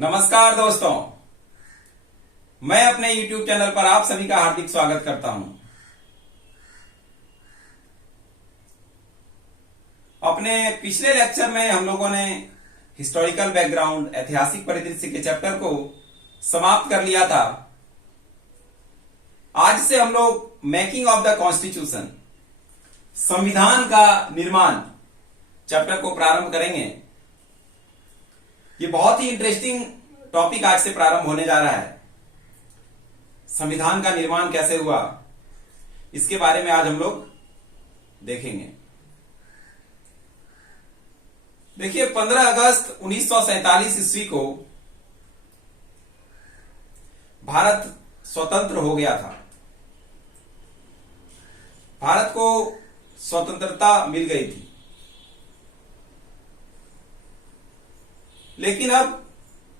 नमस्कार दोस्तों, मैं अपने YouTube चैनल पर आप सभी का हार्दिक स्वागत करता हूं। अपने पिछले लेक्चर में हम लोगों ने हिस्टोरिकल बैकग्राउंड, ऐतिहासिक परिदृश्य के चैप्टर को समाप्त कर लिया था। आज से हम लोग मेकिंग ऑफ द कॉन्स्टिट्यूशन, संविधान का निर्माण चैप्टर को प्रारंभ करेंगे। ये बहुत ही इंटरेस्टिंग टॉपिक आज से प्रारंभ होने जा रहा है। संविधान का निर्माण कैसे हुआ, इसके बारे में आज हम लोग देखेंगे। देखिए, 15 अगस्त 1947 ईस्वी को भारत स्वतंत्र हो गया था। भारत को स्वतंत्रता मिल गई थी, लेकिन अब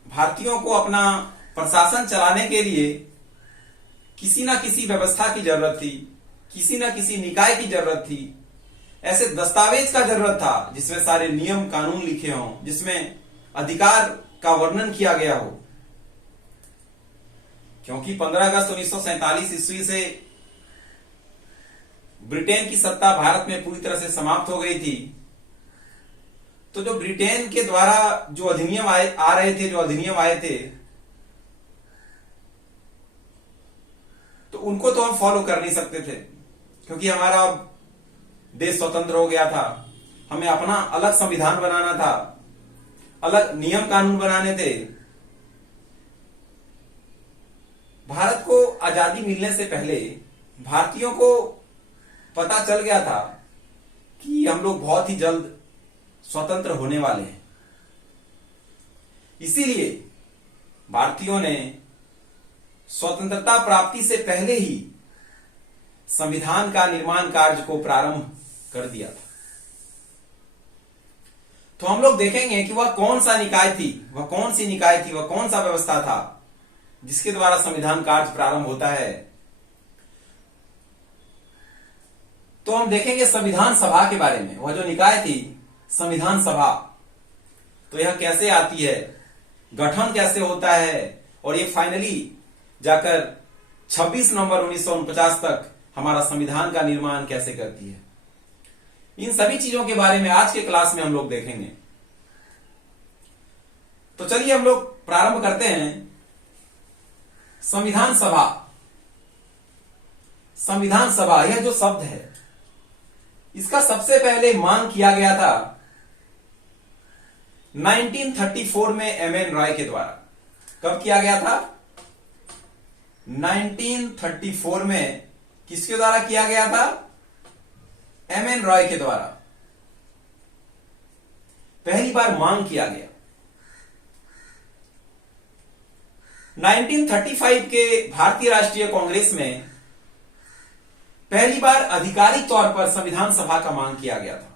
भारतीयों को अपना प्रशासन चलाने के लिए किसी ना किसी व्यवस्था की जरूरत थी, किसी ना किसी निकाय की जरूरत थी। ऐसे दस्तावेज का जरूरत था जिसमें सारे नियम कानून लिखे हों, जिसमें अधिकार का वर्णन किया गया हो। क्योंकि 15 अगस्त 1947 ईस्वी से ब्रिटेन की सत्ता भारत में पूरी तरह से समाप्त हो गई थी। तो जो ब्रिटेन के द्वारा जो अधिनियम आ रहे थे, तो उनको तो हम फॉलो कर नहीं सकते थे, क्योंकि हमारा देश स्वतंत्र हो गया था। हमें अपना अलग संविधान बनाना था, अलग नियम कानून बनाने थे। भारत को आजादी मिलने से पहले भारतीयों को पता चल गया था कि हम लोग बहुत ही जल्द स्वतंत्र होने वाले हैं। इसीलिए भारतीयों ने स्वतंत्रता प्राप्ति से पहले ही संविधान का निर्माण कार्य को प्रारंभ कर दिया था। तो हम लोग देखेंगे कि वह कौन सा निकाय थी, वह कौन सी निकाय थी, वह कौन सा व्यवस्था था जिसके द्वारा संविधान कार्य प्रारंभ होता है। तो हम देखेंगे संविधान सभा के बारे में। वह जो निकाय थी संविधान सभा, तो यह कैसे आती है, गठन कैसे होता है, और ये फाइनली जाकर 26 नवंबर 1949 तक हमारा संविधान का निर्माण कैसे करती है। इन सभी चीजों के बारे में आज के क्लास में हम लोग देखेंगे। तो चलिए हम लोग प्रारंभ करते हैं। संविधान सभा, संविधान सभा यह जो शब्द है, इसका सबसे पहले मांग किया गया था 1934 में एमएन रॉय के द्वारा। कब किया गया था? 1934 में किसके द्वारा किया गया था? एमएन रॉय के द्वारा पहली बार मांग किया गया। 1935 के भारतीय राष्ट्रीय कांग्रेस में पहली बार आधिकारिक तौर पर संविधान सभा का मांग किया गया था।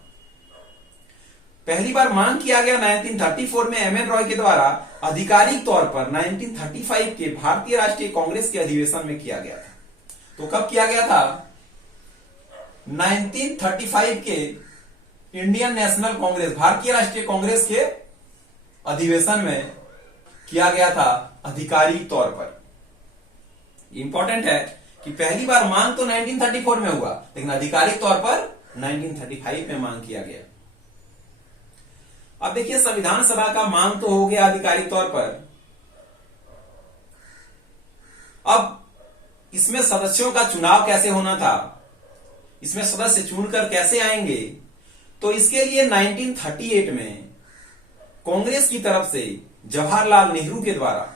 पहली बार मांग किया गया 1934 में एमएन रॉय के द्वारा, आधिकारिक तौर पर 1935 के भारतीय राष्ट्रीय कांग्रेस के अधिवेशन में किया गया था। तो कब किया गया था? 1935 के इंडियन नेशनल कांग्रेस, भारतीय राष्ट्रीय कांग्रेस के अधिवेशन में किया गया था आधिकारिक तौर पर। इंपॉर्टेंट है कि पहली बार मांग तो 1934 में हुआ, लेकिन आधिकारिक तौर पर 1935 में मांग किया गया। अब देखिए, संविधान सभा का मांग तो हो गया आधिकारिक तौर पर। अब इसमें सदस्यों का चुनाव कैसे होना था, इसमें सदस्य चुनकर कैसे आएंगे, तो इसके लिए 1938 में कांग्रेस की तरफ से जवाहरलाल नेहरू के द्वारा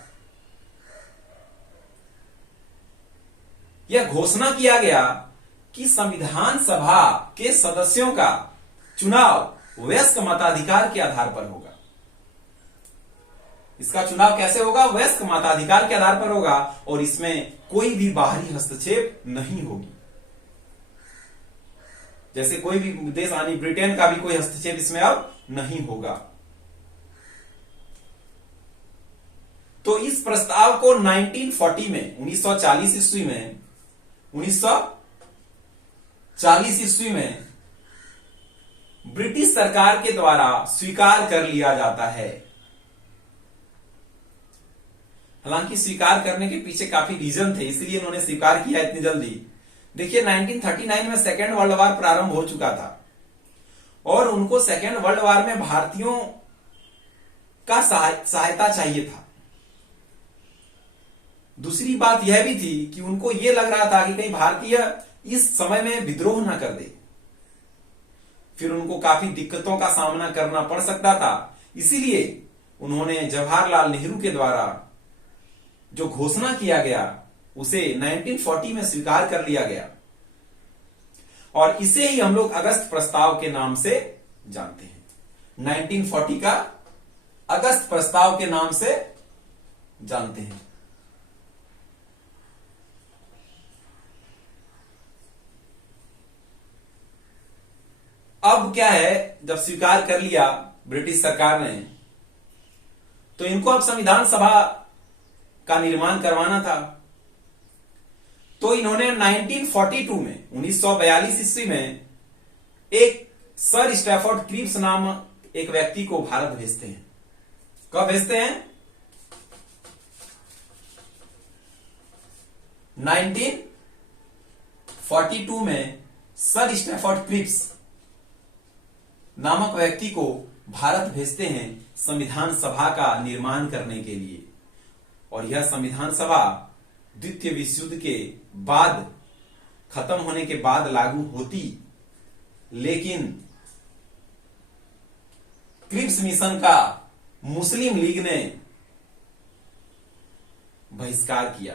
यह घोषणा किया गया कि संविधान सभा के सदस्यों का चुनाव वयस्क मताधिकार के आधार पर होगा। इसका चुनाव कैसे होगा? वयस्क मताधिकार के आधार पर होगा, और इसमें कोई भी बाहरी हस्तक्षेप नहीं होगी। जैसे कोई भी देश, यानी ब्रिटेन का भी कोई हस्तक्षेप इसमें अब नहीं होगा। तो इस प्रस्ताव को 1940 में, 1940 ईस्वी में, 1940 ईस्वी में ब्रिटिश सरकार के द्वारा स्वीकार कर लिया जाता है। हालांकि स्वीकार करने के पीछे काफी रीजन थे, इसलिए उन्होंने स्वीकार किया इतनी जल्दी। देखिए 1939 में सेकेंड वर्ल्ड वार प्रारंभ हो चुका था और उनको सेकेंड वर्ल्ड वार में भारतीयों का सहायता चाहिए था। दूसरी बात यह भी थी कि उनको यह लग रहा था कि कहीं भारतीय इस समय में विद्रोह ना कर दे, फिर उनको काफी दिक्कतों का सामना करना पड़ सकता था। इसीलिए उन्होंने जवाहरलाल नेहरू के द्वारा जो घोषणा किया गया उसे 1940 में स्वीकार कर लिया गया और इसे ही हम लोग अगस्त प्रस्ताव के नाम से जानते हैं। 1940 का अगस्त प्रस्ताव के नाम से जानते हैं। अब क्या है, जब स्वीकार कर लिया ब्रिटिश सरकार ने, तो इनको अब संविधान सभा का निर्माण करवाना था। तो इन्होंने 1942 में 1942 ईस्वी में एक सर स्टैफोर्ड क्रिप्स नामक एक व्यक्ति को भारत भेजते हैं। कब भेजते हैं? 1942 में सर स्टैफोर्ड क्रिप्स नामक व्यक्ति को भारत भेजते हैं संविधान सभा का निर्माण करने के लिए। और यह संविधान सभा द्वितीय विश्व युद्ध के बाद खत्म होने के बाद लागू होती, लेकिन क्रिप्स मिशन का मुस्लिम लीग ने बहिष्कार किया।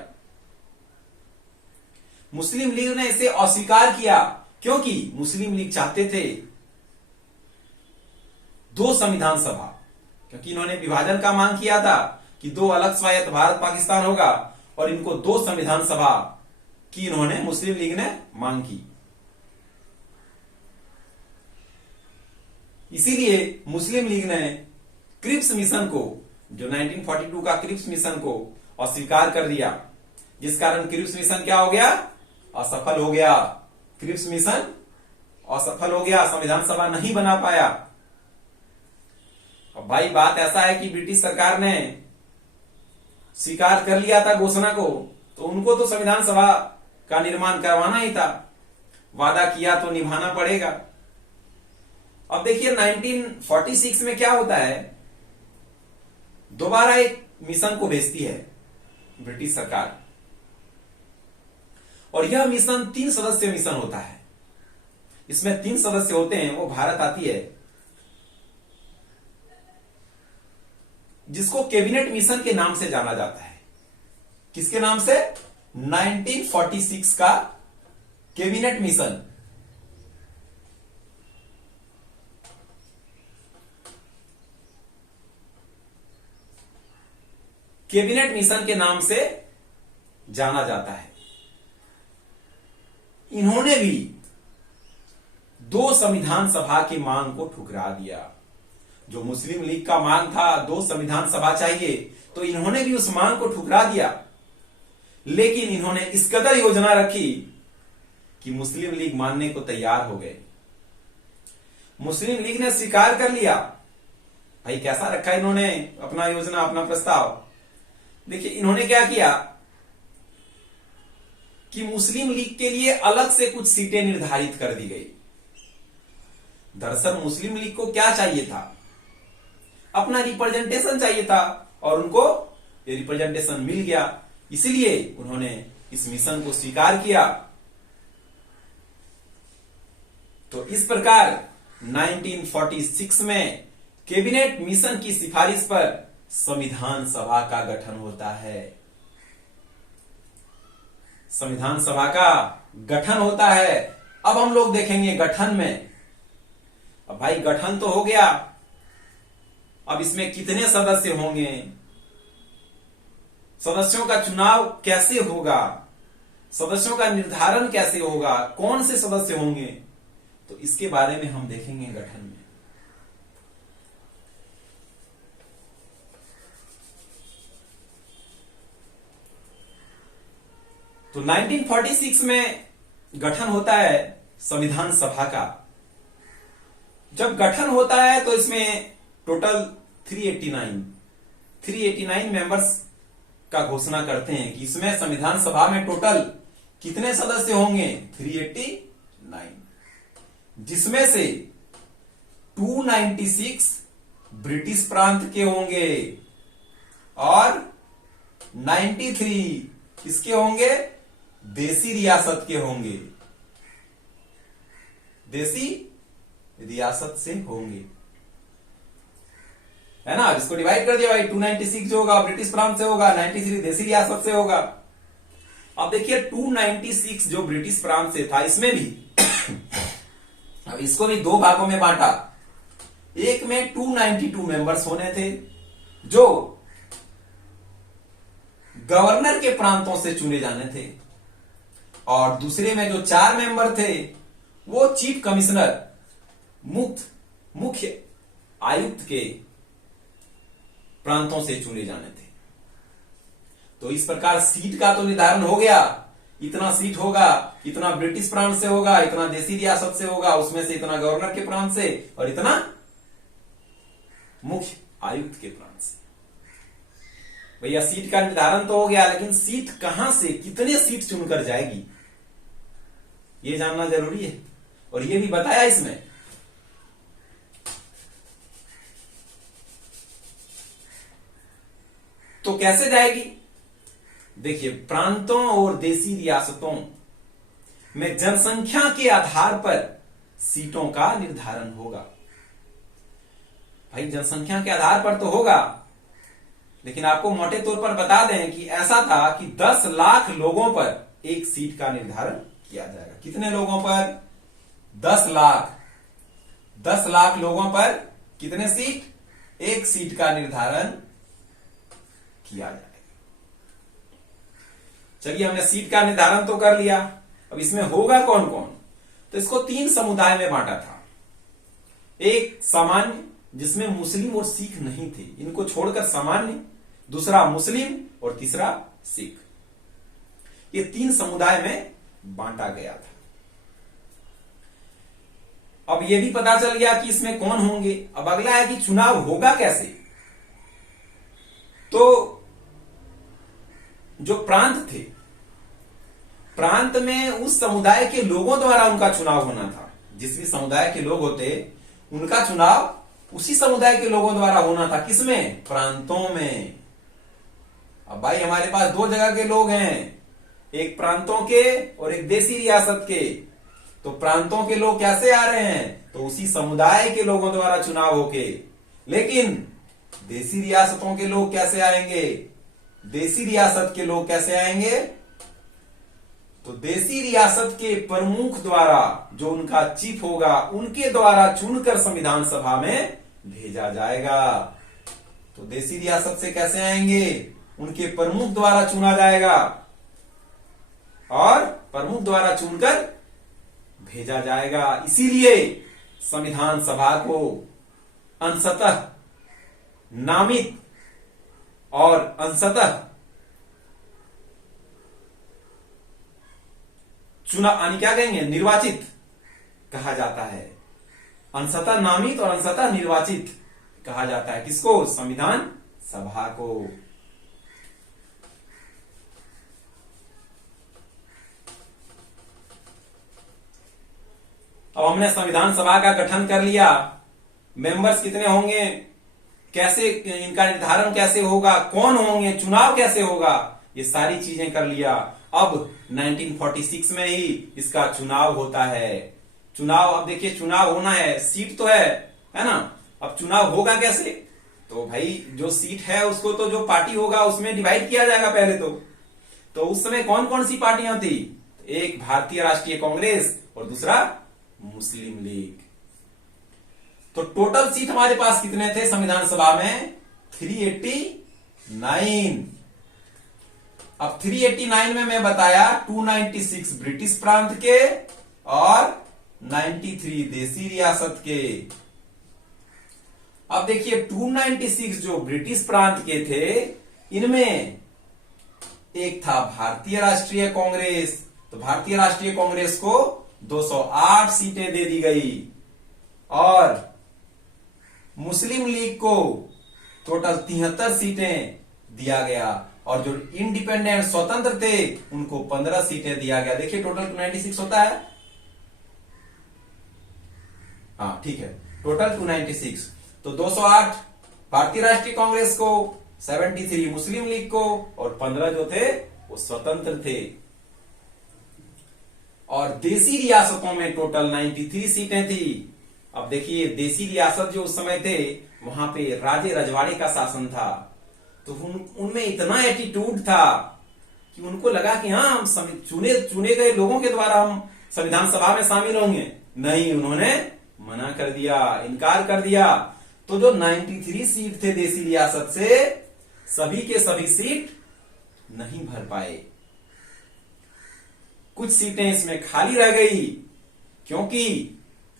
मुस्लिम लीग ने इसे अस्वीकार किया क्योंकि मुस्लिम लीग चाहते थे दो संविधान सभा, क्योंकि इन्होंने विभाजन का मांग किया था कि दो अलग स्वायत्त भारत पाकिस्तान होगा, और इनको दो संविधान सभा की इन्होंने मुस्लिम लीग ने मांग की। इसीलिए मुस्लिम लीग ने क्रिप्स मिशन को, जो 1942 का क्रिप्स मिशन को अस्वीकार कर दिया, जिस कारण क्रिप्स मिशन क्या हो गया? असफल हो गया। क्रिप्स मिशन असफल हो गया, संविधान सभा नहीं बना पाया। अब भाई बात ऐसा है कि ब्रिटिश सरकार ने स्वीकार कर लिया था घोषणा को, तो उनको तो संविधान सभा का निर्माण करवाना ही था। वादा किया तो निभाना पड़ेगा। अब देखिए 1946 में क्या होता है, दोबारा एक मिशन को भेजती है ब्रिटिश सरकार, और यह मिशन 3 सदस्य मिशन होता है। इसमें 3 सदस्य होते हैं, वो भारत आती है, जिसको कैबिनेट मिशन के नाम से जाना जाता है। किसके नाम से? 1946 का कैबिनेट मिशन। कैबिनेट मिशन के नाम से जाना जाता है। इन्होंने भी दो संविधान सभा की मांग को ठुकरा दिया। जो मुस्लिम लीग का मांग था दो संविधान सभा चाहिए, तो इन्होंने भी उस मांग को ठुकरा दिया। लेकिन इन्होंने इस कदर योजना रखी कि मुस्लिम लीग मानने को तैयार हो गए। मुस्लिम लीग ने स्वीकार कर लिया। भाई कैसा रखा इन्होंने अपना योजना, अपना प्रस्ताव। देखिए इन्होंने क्या किया कि मुस्लिम लीग के लिए अलग से कुछ सीटें निर्धारित कर दी गई। दरअसल मुस्लिम लीग को क्या चाहिए था? अपना रिप्रेजेंटेशन चाहिए था, और उनको ये रिप्रेजेंटेशन मिल गया। इसलिए उन्होंने इस मिशन को स्वीकार किया। तो इस प्रकार 1946 में कैबिनेट मिशन की सिफारिश पर संविधान सभा का गठन होता है। संविधान सभा का गठन होता है। अब हम लोग देखेंगे गठन में। अब भाई गठन तो हो गया, अब इसमें कितने सदस्य होंगे, सदस्यों का चुनाव कैसे होगा, सदस्यों का निर्धारण कैसे होगा, कौन से सदस्य होंगे, तो इसके बारे में हम देखेंगे गठन में। तो 1946 में गठन होता है संविधान सभा का। जब गठन होता है तो इसमें टोटल 389 मेंबर्स का घोषणा करते हैं कि इसमें संविधान सभा में टोटल कितने सदस्य होंगे? 389, जिसमें से 296 ब्रिटिश प्रांत के होंगे और 93 किसके होंगे? देसी रियासत के होंगे, देसी रियासत से होंगे, है ना। इसको डिवाइड कर दिया भाई, 296 जो होगा ब्रिटिश प्रांत से होगा, 93 देसी रियासत से होगा। अब देखिए 296 जो ब्रिटिश प्रांत से था, इसमें भी अब इसको भी दो भागों में बांटा। एक में 292 मेंबर्स होने थे जो गवर्नर के प्रांतों से चुने जाने थे, और दूसरे में जो 4 मेंबर थे वो चीफ कमिश्नर, मुख्य आयुक्त के प्रांतों से चुने जाने थे। तो इस प्रकार सीट का तो निर्धारण हो गया, इतना सीट होगा, इतना ब्रिटिश प्रांत से होगा, इतना देसी रियासत से होगा, उसमें से इतना गवर्नर के प्रांत से और इतना मुख्य आयुक्त के प्रांत से। भैया सीट का निर्धारण तो हो गया, लेकिन सीट कहां से, कितने सीट चुनकर जाएगी, ये जानना जरूरी है, और ये भी बताया इसमें। तो कैसे जाएगी? देखिए, प्रांतों और देसी रियासतों में जनसंख्या के आधार पर सीटों का निर्धारण होगा। भाई जनसंख्या के आधार पर तो होगा, लेकिन आपको मोटे तौर पर बता दें कि ऐसा था कि 10 लाख लोगों पर एक सीट का निर्धारण किया जाएगा। कितने लोगों पर? 10 लाख। 10 लाख लोगों पर कितने सीट? एक सीट का निर्धारण किया जाएगा। चलिए, हमने सीट का निर्धारण तो कर लिया, अब इसमें होगा कौन कौन? तो इसको 3 समुदाय में बांटा था। एक सामान्य, जिसमें मुस्लिम और सिख नहीं थे, इनको छोड़कर सामान्य, दूसरा मुस्लिम और तीसरा सिख। ये 3 समुदाय में बांटा गया था। अब ये भी पता चल गया कि इसमें कौन होंगे। अब अगला है कि चुनाव होगा कैसे। तो जो प्रांत थे, प्रांत में उस समुदाय के लोगों द्वारा उनका चुनाव होना था। जिस भी समुदाय के लोग होते, उनका चुनाव उसी समुदाय के लोगों द्वारा होना था। किसमें? प्रांतों में। अब भाई हमारे पास 2 जगह के लोग हैं, एक प्रांतों के और एक देसी रियासत के। तो प्रांतों के लोग कैसे आ रहे हैं? तो उसी समुदाय के लोगों द्वारा चुनाव होके। लेकिन देसी रियासतों के लोग कैसे आएंगे? देसी रियासत के लोग कैसे आएंगे? तो देसी रियासत के प्रमुख द्वारा, जो उनका चीफ होगा, उनके द्वारा चुनकर संविधान सभा में भेजा जाएगा। तो देसी रियासत से कैसे आएंगे? उनके प्रमुख द्वारा चुना जाएगा और प्रमुख द्वारा चुनकर भेजा जाएगा। इसीलिए संविधान सभा को अंशतः नामित और अंशतः चुना, यानी क्या कहेंगे, निर्वाचित कहा जाता है। अंशतः नामित और अंशतः निर्वाचित कहा जाता है। किसको? संविधान सभा को। अब हमने संविधान सभा का गठन कर लिया, मेंबर्स कितने होंगे, कैसे इनका निर्धारण कैसे होगा, कौन होंगे, चुनाव कैसे होगा, ये सारी चीजें कर लिया। अब 1946 में ही इसका चुनाव होता है। चुनाव, अब देखिए चुनाव होना है, सीट तो है ना। अब चुनाव होगा कैसे? तो भाई जो सीट है उसको तो जो पार्टी होगा उसमें डिवाइड किया जाएगा पहले तो उस समय कौन कौन सी पार्टियां थी? एक भारतीय राष्ट्रीय कांग्रेस और दूसरा मुस्लिम लीग। तो टोटल सीट हमारे पास कितने थे संविधान सभा में? 389। अब 389 में मैं बताया 296 ब्रिटिश प्रांत के और 93 देसी रियासत के। अब देखिए 296 जो ब्रिटिश प्रांत के थे, इनमें एक था भारतीय राष्ट्रीय कांग्रेस। तो भारतीय राष्ट्रीय कांग्रेस को 208 सीटें दे दी गई और मुस्लिम लीग को टोटल 73 सीटें दिया गया। और जो इंडिपेंडेंट स्वतंत्र थे उनको 15 सीटें दिया गया। देखिए टोटल 296 होता है। हाँ ठीक है, टोटल 296। तो 208 भारतीय राष्ट्रीय कांग्रेस को, 73 मुस्लिम लीग को और 15 जो थे वो स्वतंत्र थे। और देसी रियासतों में टोटल 93 सीटें थी। अब देखिए देसी रियासत जो उस समय थे वहां पे राजे रजवाड़े का शासन था, तो उनमें इतना एटीट्यूड था कि उनको लगा कि हाँ हम चुने गए लोगों के द्वारा हम संविधान सभा में शामिल होंगे। नहीं, उन्होंने मना कर दिया, इनकार कर दिया। तो जो 93 सीट थे देसी रियासत से, सभी के सभी सीट नहीं भर पाए। कुछ सीटें इसमें खाली रह गई क्योंकि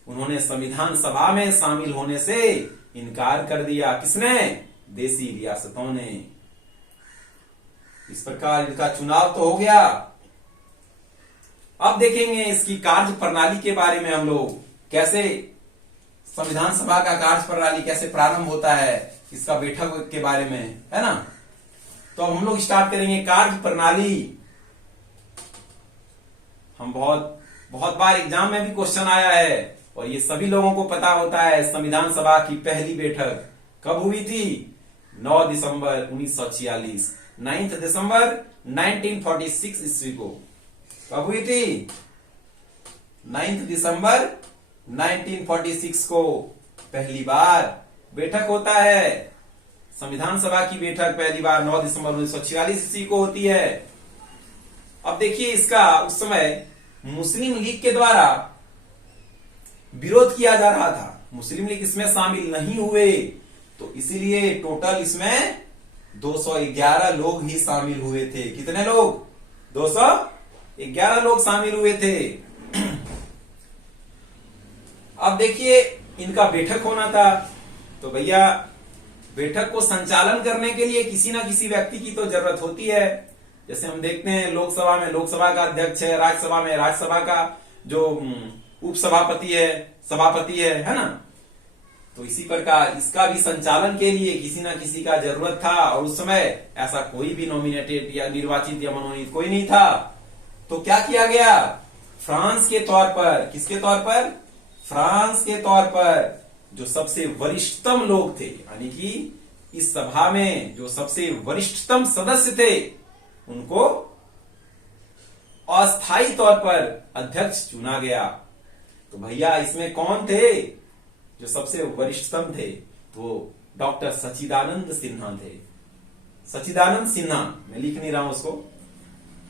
उन्होंने संविधान सभा में शामिल होने से इनकार कर दिया। किसने? देसी रियासतों ने। इस प्रकार इनका चुनाव तो हो गया। अब देखेंगे इसकी कार्य प्रणाली के बारे में हम लोग, कैसे संविधान सभा का कार्य प्रणाली कैसे प्रारंभ होता है, इसका बैठक के बारे में, है ना। तो अब हम लोग स्टार्ट करेंगे कार्य प्रणाली। हम बहुत बार एग्जाम में भी क्वेश्चन आया है और ये सभी लोगों को पता होता है। संविधान सभा की पहली बैठक कब हुई थी? 9 दिसंबर 1946, 9 दिसंबर 1946 ईस्वी को। कब हुई थी? 9 दिसंबर 1946 को पहली बार बैठक होता है। संविधान सभा की बैठक पहली बार 9 दिसंबर 1946 ईस्वी को होती है। अब देखिए इसका उस समय मुस्लिम लीग के द्वारा विरोध किया जा रहा था। मुस्लिम लीग इसमें शामिल नहीं हुए, तो इसीलिए टोटल इसमें 211 लोग ही शामिल हुए थे। कितने लोग? 211 लोग शामिल हुए थे। अब देखिए इनका बैठक होना था, तो भैया बैठक को संचालन करने के लिए किसी ना किसी व्यक्ति की तो जरूरत होती है। जैसे हम देखते हैं लोकसभा में लोकसभा का अध्यक्ष है, राज्यसभा में राज्यसभा का जो उपसभापति है, सभापति है ना। तो इसी प्रकार इसका भी संचालन के लिए किसी ना किसी का जरूरत था, और उस समय ऐसा कोई भी नॉमिनेटेड या निर्वाचित या मनोनीत कोई नहीं था। तो क्या किया गया? फ्रांस के तौर पर, किसके तौर पर? फ्रांस के तौर पर जो सबसे वरिष्ठतम लोग थे, यानी कि इस सभा में जो सबसे वरिष्ठतम सदस्य थे, उनको अस्थायी तौर पर अध्यक्ष चुना गया। तो भैया इसमें कौन थे जो सबसे वरिष्ठतम थे? तो डॉक्टर सच्चिदानंद सिन्हा थे। सच्चिदानंद सिन्हा, मैं लिख नहीं रहा हूं उसको,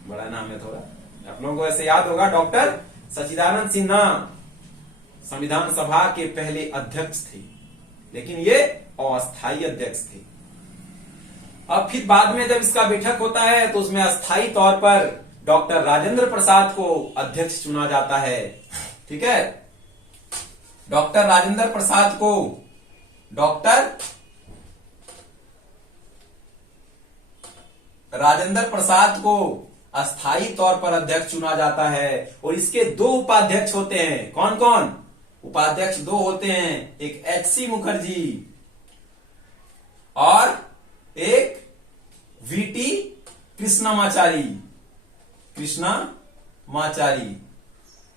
बड़ा नाम है थोड़ा, आप लोगों को ऐसे याद होगा। डॉक्टर सच्चिदानंद सिन्हा संविधान सभा के पहले अध्यक्ष थे, लेकिन ये अस्थायी अध्यक्ष थे। अब फिर बाद में जब इसका बैठक होता है तो उसमें अस्थायी तौर पर डॉक्टर राजेंद्र प्रसाद को अध्यक्ष चुना जाता है। ठीक है, डॉक्टर राजेंद्र प्रसाद को अस्थायी तौर पर अध्यक्ष चुना जाता है। और इसके 2 उपाध्यक्ष होते हैं। कौन कौन? उपाध्यक्ष 2 होते हैं, एक एच.सी. मुखर्जी और एक वी.टी. कृष्णमाचारी।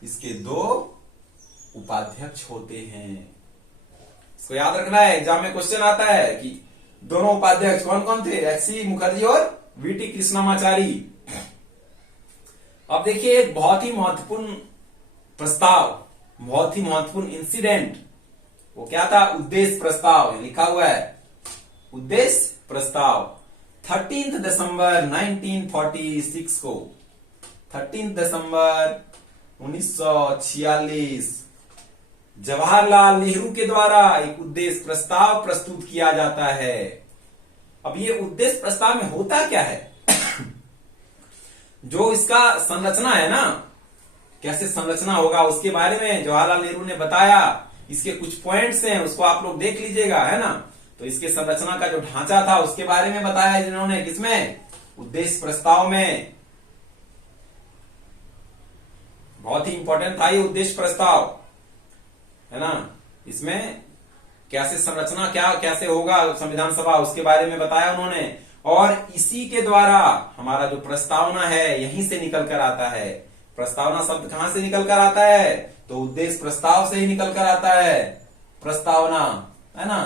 इसके 2 उपाध्यक्ष होते हैं। इसको याद रखना है, एग्जाम में क्वेश्चन आता है कि दोनों उपाध्यक्ष कौन कौन थे? एच.सी. मुखर्जी और वी.टी. कृष्णमाचारी। अब देखिए एक बहुत ही महत्वपूर्ण प्रस्ताव, बहुत ही महत्वपूर्ण इंसिडेंट, वो क्या था? उद्देश्य प्रस्ताव लिखा हुआ है। उद्देश्य प्रस्ताव 13 दिसंबर 1946 को, 13 दिसंबर 1946 जवाहरलाल नेहरू के द्वारा एक उद्देश्य प्रस्ताव प्रस्तुत किया जाता है। अब ये उद्देश्य प्रस्ताव में होता क्या है? जो इसका संरचना है ना, कैसे संरचना होगा उसके बारे में जवाहरलाल नेहरू ने बताया। इसके कुछ पॉइंट्स हैं, उसको आप लोग देख लीजिएगा, है ना। तो इसके संरचना का जो ढांचा था उसके बारे में बताया जिन्होंने, किसमें? उद्देश्य प्रस्ताव में। बहुत ही इंपॉर्टेंट था ये उद्देश्य प्रस्ताव, है ना। इसमें कैसे संरचना, क्या कैसे होगा संविधान सभा, उसके बारे में बताया उन्होंने। और इसी के द्वारा हमारा जो प्रस्तावना है यहीं से निकल कर आता है। प्रस्तावना शब्द कहां से निकल कर आता है? तो उद्देश्य प्रस्ताव से ही निकल कर आता है। प्रस्तावना है ना,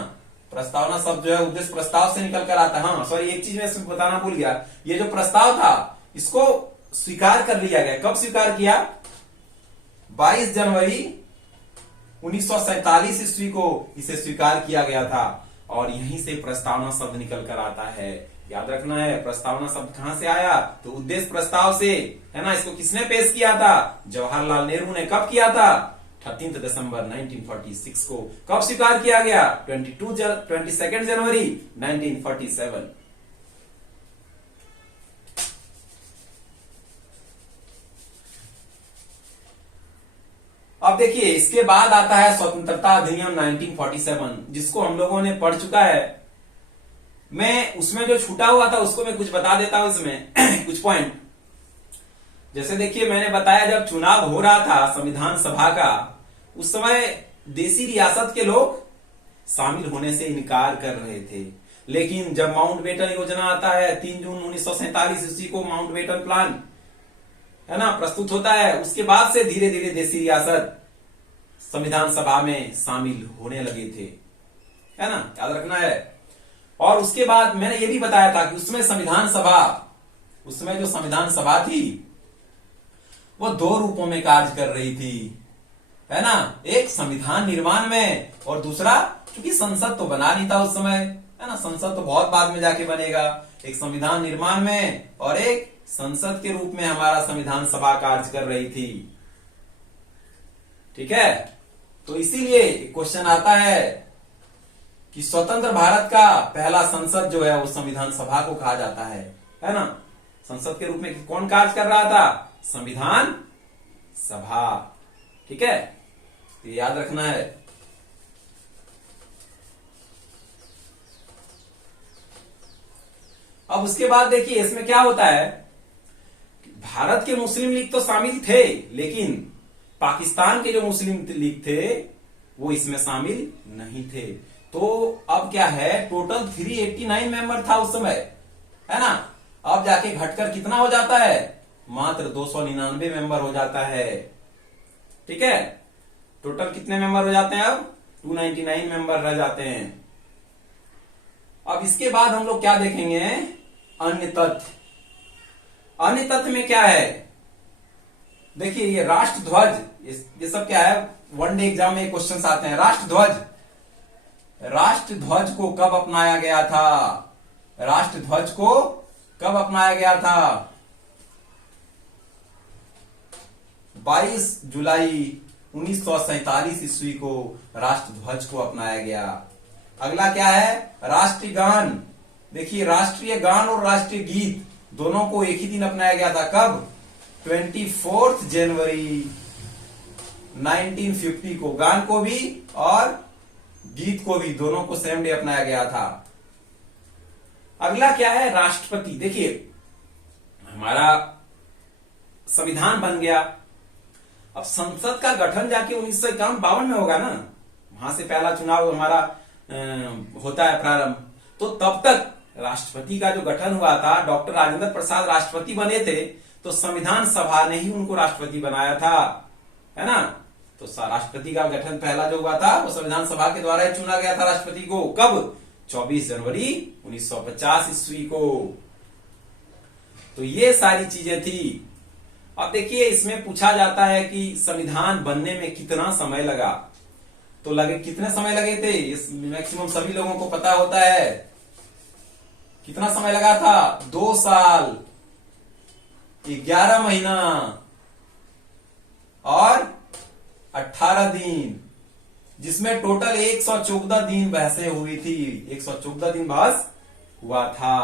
प्रस्तावना शब्द जो है उद्देश्य प्रस्ताव से निकल कर आता है। हाँ सॉरी, एक चीज मैं इसमें बताना भूल गया, ये जो प्रस्ताव था इसको स्वीकार कर लिया गया। कब स्वीकार किया? 22 जनवरी 1947 ईस्वी को इसे स्वीकार किया गया था और यहीं से प्रस्तावना शब्द निकल कर आता है। याद रखना है, प्रस्तावना शब्द कहां से आया? तो उद्देश्य प्रस्ताव से, है ना। इसको किसने पेश किया था? जवाहरलाल नेहरू ने। कब किया था? 13 दिसंबर 1946 को। कब स्वीकार किया गया? 22 जनवरी 1947। अब देखिए, इसके बाद आता है स्वतंत्रता अधिनियम 1947, जिसको हम लोगों ने पढ़ चुका है। मैं उसमें जो छूटा हुआ था उसको मैं कुछ बता देता हूं इसमें कुछ पॉइंट। जैसे देखिए, मैंने बताया जब चुनाव हो रहा था संविधान सभा का, उस समय देसी रियासत के लोग शामिल होने से इनकार कर रहे थे। लेकिन जब माउंटबेटन योजना आता है 3 जून 1947 ईस्वी को माउंटबेटन प्लान, है ना, प्रस्तुत होता है, उसके बाद से धीरे धीरे देसी रियासत संविधान सभा में शामिल होने लगे थे, है ना, याद रखना है। और उसके बाद मैंने ये भी बताया था कि उसमें संविधान सभा, उसमें जो संविधान सभा थी वो 2 रूपों में कार्य कर रही थी, है ना। एक संविधान निर्माण में और दूसरा, क्योंकि संसद तो बना नहीं था उस समय, है ना, संसद तो बहुत बाद में जाके बनेगा। एक संविधान निर्माण में और एक संसद के रूप में हमारा संविधान सभा कार्य कर रही थी। ठीक है, तो इसीलिए क्वेश्चन आता है कि स्वतंत्र भारत का पहला संसद जो है वो संविधान सभा को कहा जाता है ना। संसद के रूप में कौन कार्य कर रहा था? संविधान सभा। ठीक है, तो याद रखना है। अब उसके बाद देखिए इसमें क्या होता है, भारत के मुस्लिम लीग तो शामिल थे, लेकिन पाकिस्तान के जो मुस्लिम लीग थे वो इसमें शामिल नहीं थे। तो अब क्या है, टोटल 389 मेंबर था उस समय, है ना। अब जाके घटकर कितना हो जाता है? मात्र 299 मेंबर हो जाता है। ठीक है, टोटल कितने मेंबर हो जाते हैं? अब 299 मेंबर रह जाते हैं। अब इसके बाद हम लोग क्या देखेंगे? अन्य तथ्य। अन्य तथ्य में क्या है? देखिए, ये राष्ट्र ध्वज, ये सब क्या है, वनडे एग्जाम में क्वेश्चंस आते हैं। राष्ट्र ध्वज, राष्ट्र ध्वज को कब अपनाया गया था? राष्ट्र ध्वज को कब अपनाया गया था? 22 जुलाई 1947 ईस्वी को राष्ट्र ध्वज को अपनाया गया। अगला क्या है? राष्ट्रीय गान। देखिए, राष्ट्रीय गान और राष्ट्रीय गीत दोनों को एक ही दिन अपनाया गया था। कब? 24 जनवरी 1950 को। गान को भी और गीत को भी, दोनों को सेम डे अपनाया गया था। अगला क्या है? राष्ट्रपति। देखिए, हमारा संविधान बन गया, अब संसद का गठन जाके 1951-52 में होगा ना, वहां से पहला चुनाव हमारा होता है प्रारंभ। तो तब तक राष्ट्रपति का जो गठन हुआ था, डॉक्टर राजेंद्र प्रसाद राष्ट्रपति बने थे, तो संविधान सभा ने ही उनको राष्ट्रपति बनाया था, है ना। तो राष्ट्रपति का गठन पहला जो हुआ था वो संविधान सभा के द्वारा ही चुना गया था राष्ट्रपति को। कब? 24 जनवरी 1950 ईस्वी को। तो ये सारी चीजें थी। अब देखिए, इसमें पूछा जाता है कि संविधान बनने में कितना समय लगा। तो लगे, कितने समय लगे थे? इस मैक्सिमम सभी लोगों को पता होता है। कितना समय लगा था? 2 साल 11 महीना और 18 दिन, जिसमें टोटल 114 दिन बहसें हुई थी। 114 दिन बहस हुआ था।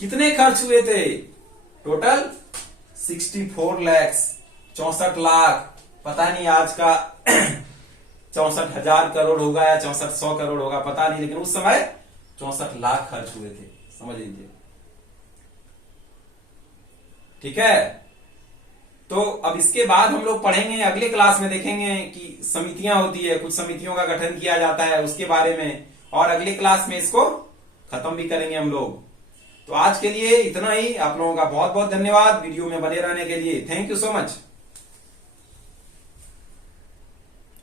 कितने खर्च हुए थे? टोटल 64 लाख, 64 लाख, पता नहीं आज का 64,000 करोड़ होगा या 6400 करोड़ होगा, पता नहीं, लेकिन उस समय 64 लाख खर्च हुए थे, समझ लीजिए। ठीक है, तो अब इसके बाद हम लोग पढ़ेंगे, अगले क्लास में देखेंगे कि समितियां होती है, कुछ समितियों का गठन किया जाता है उसके बारे में, और अगले क्लास में इसको खत्म भी करेंगे हम लोग। तो आज के लिए इतना ही। आप लोगों का बहुत बहुत धन्यवाद वीडियो में बने रहने के लिए। Thank you so much.